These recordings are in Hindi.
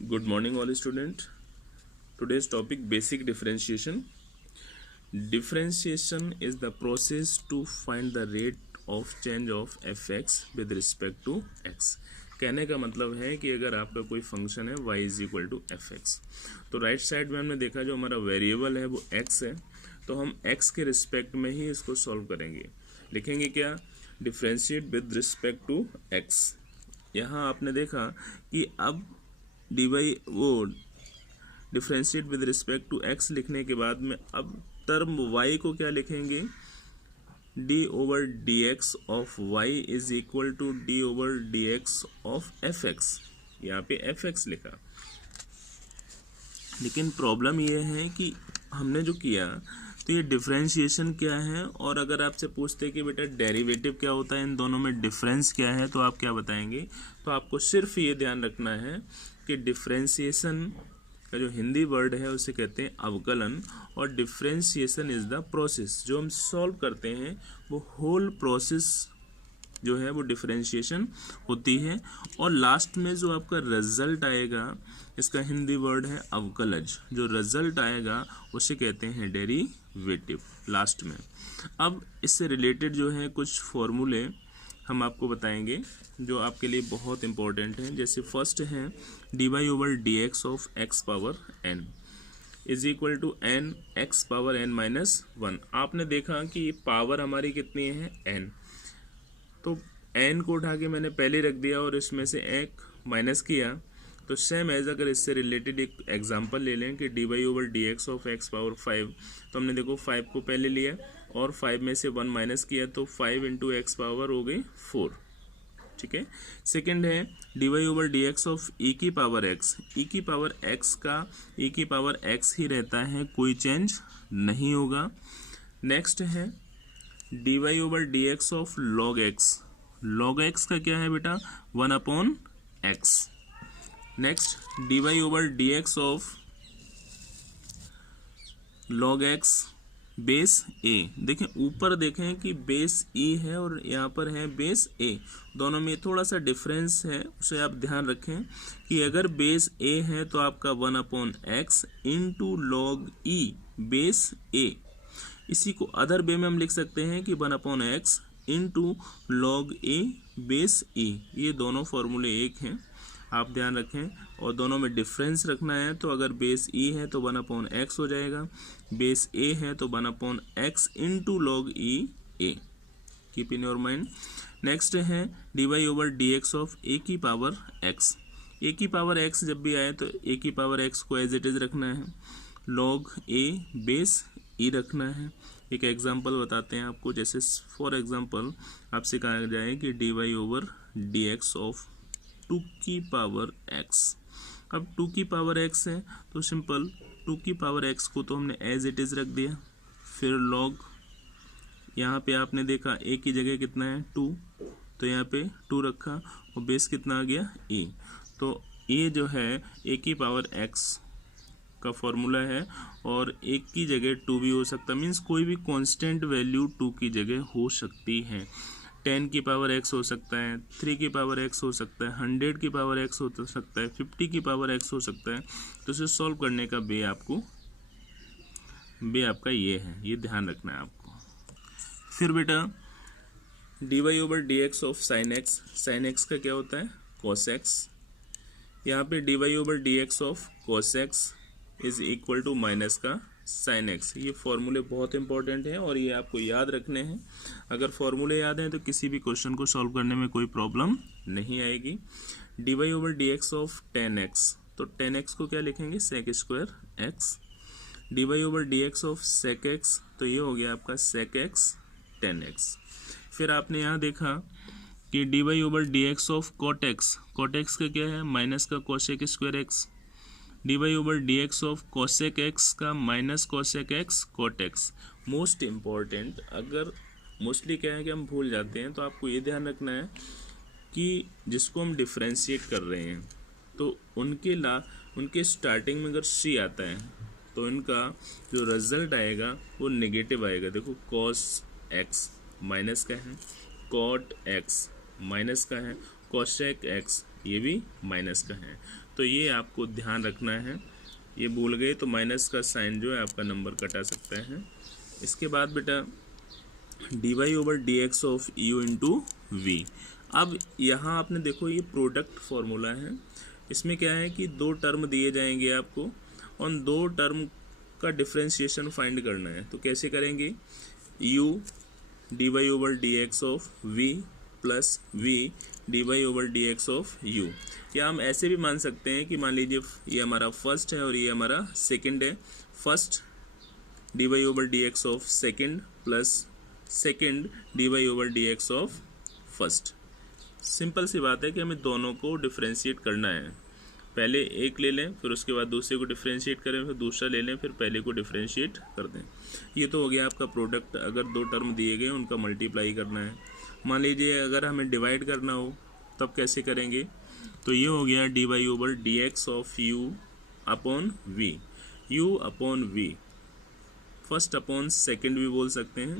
Good morning, all students. Today's topic basic differentiation. Differentiation is the process to find the rate of change of fx with respect to x. कहने का मतलब है कि अगर आपका कोई फंक्शन है y is equal to f x, तो राइट साइड में हमने देखा जो हमारा वेरिएबल है वो x है, तो हम x के रिस्पेक्ट में ही इसको सॉल्व करेंगे। लिखेंगे क्या? Differentiate with respect to x। यहाँ आपने देखा कि अब डी वाई वो differentiate with respect to x लिखने के बाद में अब टर्म y को क्या लिखेंगे? D over d x of y is equal to d over d x of f x. यहाँ पे एफ एक्स लिखा, लेकिन प्रॉब्लम ये है कि हमने जो किया तो ये डिफरेंशिएशन क्या है, और अगर आपसे पूछते कि बेटा डेरिवेटिव क्या होता है, इन दोनों में डिफरेंस क्या है, तो आप क्या बताएंगे? तो आपको सिर्फ ये ध्यान रखना है कि डिफरेंशिएशन का जो हिंदी वर्ड है उसे कहते हैं अवकलन, और डिफरेंशिएशन इज द प्रोसेस। जो हम सॉल्व करते हैं वो होल प्रोसेस जो है वो डिफरेंशिएशन होती है, और लास्ट में जो आपका रिजल्ट आएगा इसका हिंदी वर्ड है अवकलज। जो रिजल्ट आएगा उसे कहते हैं डेरिवेटिव लास्ट में। अब इससे रिलेटेड जो है कुछ फॉर्मूले हम आपको बताएंगे जो आपके लिए बहुत इंपॉर्टेंट हैं। जैसे फर्स्ट है d y over d x of x power n is equal to n x power n minus one. आपने देखा कि पावर हमारी कितनी है? एन, तो एन को उठा के मैंने पहले रख दिया और इसमें से एक माइनस किया। तो सेम एज अगर इससे रिलेटेड एक एग्जांपल ले लें कि d y over d x of x power five, तो हमने देखो 5 को पहले लिया और 5 में से 1 माइनस किया, तो 5 इंटू एक्स पावर हो गई 4। ठीक है। सेकेंड है d y over d x of e की पावर एक्स। ई की पावर एक्स का ई की पावर एक्स ही रहता है, कोई चेंज नहीं होगा। नेक्स्ट है d y over d x of log x. Log x का क्या है बेटा? 1 upon x. Next d y over d x of log x base a. देखें ऊपर देखें कि बेस ई है और यहाँ पर है बेस ए, दोनों में थोड़ा सा डिफरेंस है, उसे आप ध्यान रखें कि अगर बेस ए है तो आपका 1 upon x into log e base a. इसी को अदर वे में हम लिख सकते हैं कि 1 अपॉन एक्स इंटू लॉग ए बेस ई। ये दोनों फॉर्मूले एक हैं, आप ध्यान रखें, और दोनों में डिफरेंस रखना है। तो अगर बेस ई है तो 1 अपॉन एक्स हो जाएगा, बेस ए है तो 1 upon x into log e a. Keep in your mind. Next है d y over d x of a की पावर एक्स। ए की पावर एक्स जब भी आए तो ए की पावर एक्स को एज इट इज रखना है, लॉग ए बेस ई रखना है। एक एग्जांपल बताते हैं आपको, जैसे फॉर एग्जांपल आपसे कहा जाए कि d y over d x of 2 की पावर एक्स। अब 2 की पावर एक्स है तो सिंपल 2 की पावर एक्स को तो हमने एज इट इज़ रख दिया, फिर लॉग यहाँ पे आपने देखा ए की जगह कितना है 2, तो यहाँ पे 2 रखा और बेस कितना आ गया ए। तो ये जो है ए की पावर एक्स का फॉर्मूला है, और एक की जगह 2 भी हो सकता है, मीन्स कोई भी कांस्टेंट वैल्यू 2 की जगह हो सकती है। 10 की पावर एक्स हो सकता है, 3 की पावर एक्स हो सकता है, 100 की पावर एक्स हो सकता है, 50 की पावर एक्स हो सकता है। तो इसे सॉल्व करने का वे आपका ये है, ये ध्यान रखना है आपको। फिर बेटा d y over d x of sine x. Sine x का क्या होता है? Cos x. यहाँ पे d y over d x of cos x is equal to minus का साइन एक्स। ये फॉर्मूले बहुत इंपॉर्टेंट हैं और ये आपको याद रखने हैं। अगर फॉर्मूले याद हैं तो किसी भी क्वेश्चन को सॉल्व करने में कोई प्रॉब्लम नहीं आएगी। D y over d x of tan x, तो टेन एक्स को क्या लिखेंगे? Sec square x. D y over d x of sec x, तो ये हो गया आपका सेक एक्स टेन एक्स। फिर आपने यहाँ देखा कि d y over d x of cot x. Cot x का क्या है? माइनस का cosec square x. D y over d x of cosec x का minus cosec x cot x. Most important, अगर मोस्टली क्या है कि हम भूल जाते हैं, तो आपको ये ध्यान रखना है कि जिसको हम डिफ्रेंशिएट कर रहे हैं तो उनके स्टार्टिंग में अगर सी आता है तो इनका जो रिजल्ट आएगा वो नेगेटिव आएगा। देखो कॉस एक्स माइनस का है, कॉट एक्स माइनस का है, कोसेक एक्स ये भी माइनस का है। तो ये आपको ध्यान रखना है, ये भूल गए तो माइनस का साइन जो है आपका नंबर कटा सकता है। इसके बाद बेटा dy/dx of u into we. अब यहाँ आपने देखो ये प्रोडक्ट फॉर्मूला है, इसमें क्या है कि दो टर्म दिए जाएंगे आपको, उन दो टर्म का डिफरेंशिएशन फाइंड करना है। तो कैसे करेंगे, u dy/dx of v plus v dy/dx of u। या हम ऐसे भी मान सकते हैं कि मान लीजिए ये हमारा फर्स्ट है और ये हमारा सेकंड है, first dy/dx of second plus second dy/dx of first. Simple सी बात है कि हमें दोनों को डिफरेंशिएट करना है, पहले एक ले लें फिर उसके बाद दूसरे को डिफरेंशिएट करें, फिर दूसरा ले लें फिर पहले को डिफरेंशिएट कर दें। ये तो हो गया आपका प्रोडक्ट। अगर दो टर्म दिए गए उनका मल्टीप्लाई करना है। मान लीजिए अगर हमें डिवाइड करना हो तब कैसे करेंगे, तो ये हो गया dy/dx of u upon v, u upon v, first upon second भी बोल सकते हैं,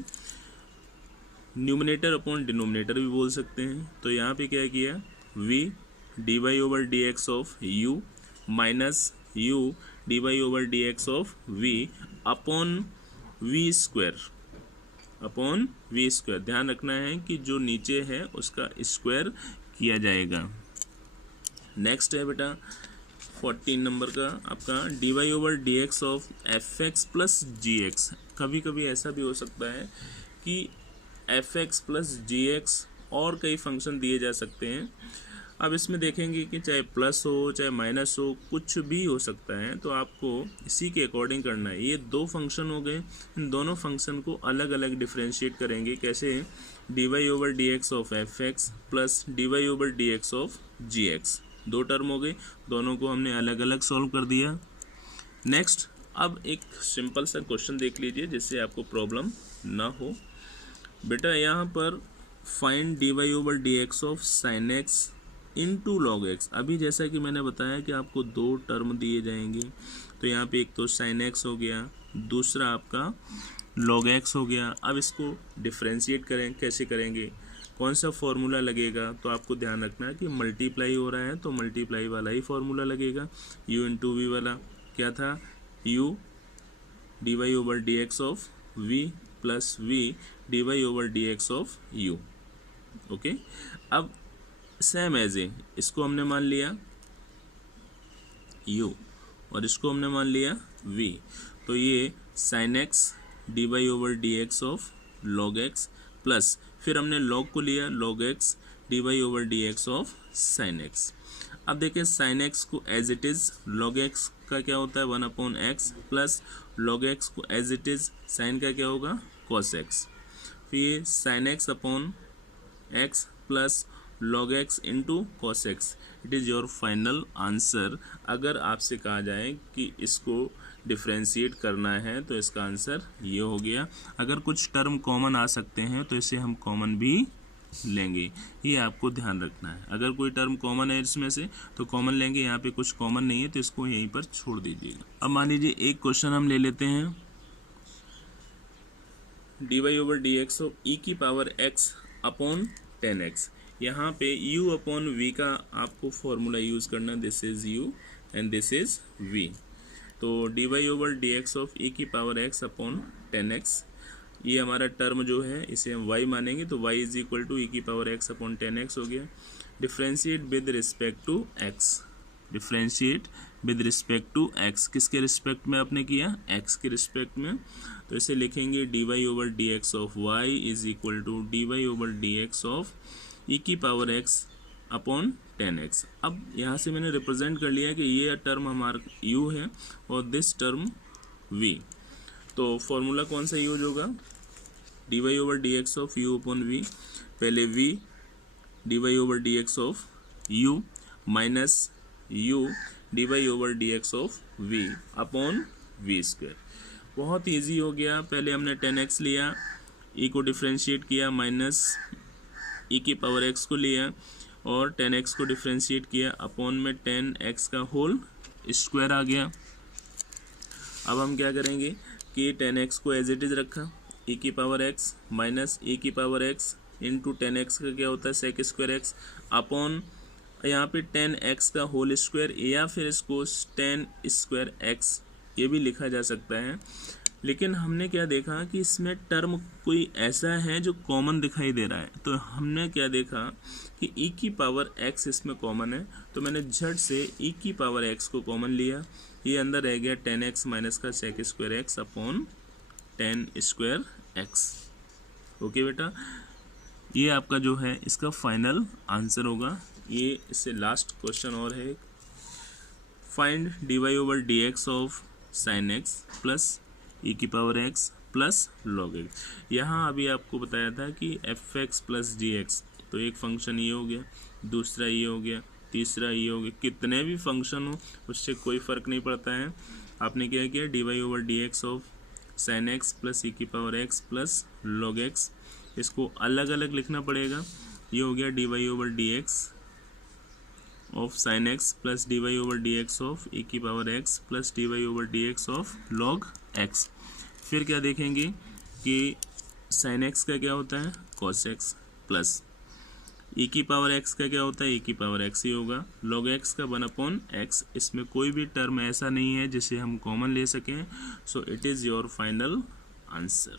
न्यूमिनेटर अपॉन डिनोमिनेटर भी बोल सकते हैं। तो यहाँ पे क्या किया, v dy/dx of u minus u dy/dx of v upon v square, upon v square. ध्यान रखना है कि जो नीचे है उसका स्क्वायर किया जाएगा। नेक्स्ट है बेटा 14 नंबर का आपका dy/dx of fx plus gx। कभी कभी ऐसा भी हो सकता है कि fx प्लस gx और कई फंक्शन दिए जा सकते हैं। अब इसमें देखेंगे कि चाहे प्लस हो चाहे माइनस हो, कुछ भी हो सकता है, तो आपको इसी के अकॉर्डिंग करना है। ये दो फंक्शन हो गए, इन दोनों फंक्शन को अलग अलग डिफरेंशिएट करेंगे। कैसे, dy/dx of fx plus dy/dx of gx, दो टर्म हो गए, दोनों को हमने अलग अलग सॉल्व कर दिया। नेक्स्ट अब एक सिंपल सा क्वेश्चन देख लीजिए जिससे आपको प्रॉब्लम ना हो। बेटा यहाँ पर find dy/dx of sin x into log x. अभी जैसा कि मैंने बताया कि आपको दो टर्म दिए जाएंगे, तो यहाँ पे एक तो sin x हो गया, दूसरा आपका log x हो गया। अब इसको डिफरेंशिएट करें, कैसे करेंगे, कौन सा फॉर्मूला लगेगा, तो आपको ध्यान रखना है कि मल्टीप्लाई हो रहा है तो मल्टीप्लाई वाला ही फॉर्मूला लगेगा। u इंटू वी वाला क्या था, u dy/dx of v plus v dy/dx of u। Okay, अब सेम एज ए इसको हमने मान लिया u और इसको हमने मान लिया v, तो ये sin x dy/dx of log x plus फिर हमने log को लिया log x dy/dx of sin x। अब देखें sin x को as it is, log x का क्या होता है 1/x प्लस log x को एज इट इज़ sin का क्या होगा cos x, फिर sin x upon x plus log x into cos x। It is your final answer. अगर आपसे कहा जाए कि इसको डिफरेंशिएट करना है तो इसका आंसर ये हो गया। अगर कुछ टर्म कॉमन आ सकते हैं तो इसे हम कॉमन भी लेंगे, ये आपको ध्यान रखना है। अगर कोई टर्म कॉमन है इसमें से तो कॉमन लेंगे, यहाँ पे कुछ कॉमन नहीं है तो इसको यहीं पर छोड़ दीजिएगा। अब मान लीजिए एक क्वेश्चन हम ले लेते हैं, dy/dx ऑफ e की पावर x अपॉन 10x। यहाँ पे u अपॉन v का आपको फॉर्मूला यूज़ करना, this is u and this is v। तो dy/dx ऑफ e की पावर x अपॉन 10x, ये हमारा टर्म जो है इसे हम y मानेंगे, तो y is equal to e की पावर x अपॉन 10x हो गया। Differentiate with respect to x, differentiate with respect to x, किसके रिस्पेक्ट में आपने किया, x के रिस्पेक्ट में। तो इसे लिखेंगे dy/dx of y is equal to dy/dx of e की पावर x अपॉन 10x। अब यहाँ से मैंने रिप्रेजेंट कर लिया कि ये टर्म हमारा u है और दिस टर्म v। तो फॉर्मूला कौन सा यूज होगा, dy/dx of u upon v, पहले v dy/dx of u minus u dy/dx of v upon v square. बहुत ईजी हो गया। पहले हमने 10x लिया, e को डिफ्रेंशिएट किया, माइनस e की पावर x को लिया और 10x को डिफ्रेंशिएट किया, अपॉन में 10x का होल स्क्वायर आ गया। अब हम क्या करेंगे कि 10x को एज इट इज़ रखा, e की पावर x माइनस e की पावर x इंटू 10x का क्या होता है सेक स्क्वायर x, अपॉन यहाँ पे 10x का होल स्क्वायर या फिर इसको 10 स्क्वायर x ये भी लिखा जा सकता है। लेकिन हमने क्या देखा कि इसमें टर्म कोई ऐसा है जो कॉमन दिखाई दे रहा है, तो हमने क्या देखा कि e की पावर x इसमें कॉमन है, तो मैंने झट से e की पावर x को कॉमन लिया। ये अंदर रह गया 10x माइनस का sec square x upon 10 square x। Okay बेटा, ये आपका जो है इसका फाइनल आंसर होगा। ये इससे लास्ट क्वेश्चन और है, find dy over dx of sine x plus e की power x plus log x। यहाँ अभी आपको बताया था कि fx प्लस gx, तो एक फंक्शन ये हो गया, दूसरा ये हो गया, तीसरा ये हो गया। कितने भी फंक्शन हो उससे कोई फ़र्क नहीं पड़ता है। आपने क्या किया, dy over dx of sine x plus e की power x plus log x, इसको अलग अलग लिखना पड़ेगा। ये हो गया dy over dx of sine x plus dy over dx of e की power x plus dy over dx of log x। फिर क्या देखेंगे कि साइन x का क्या होता है, cos x प्लस e की पावर x का क्या होता है, e की पावर x ही होगा, log x का 1/x। इसमें कोई भी टर्म ऐसा नहीं है जिसे हम कॉमन ले सकें। So it is your final answer.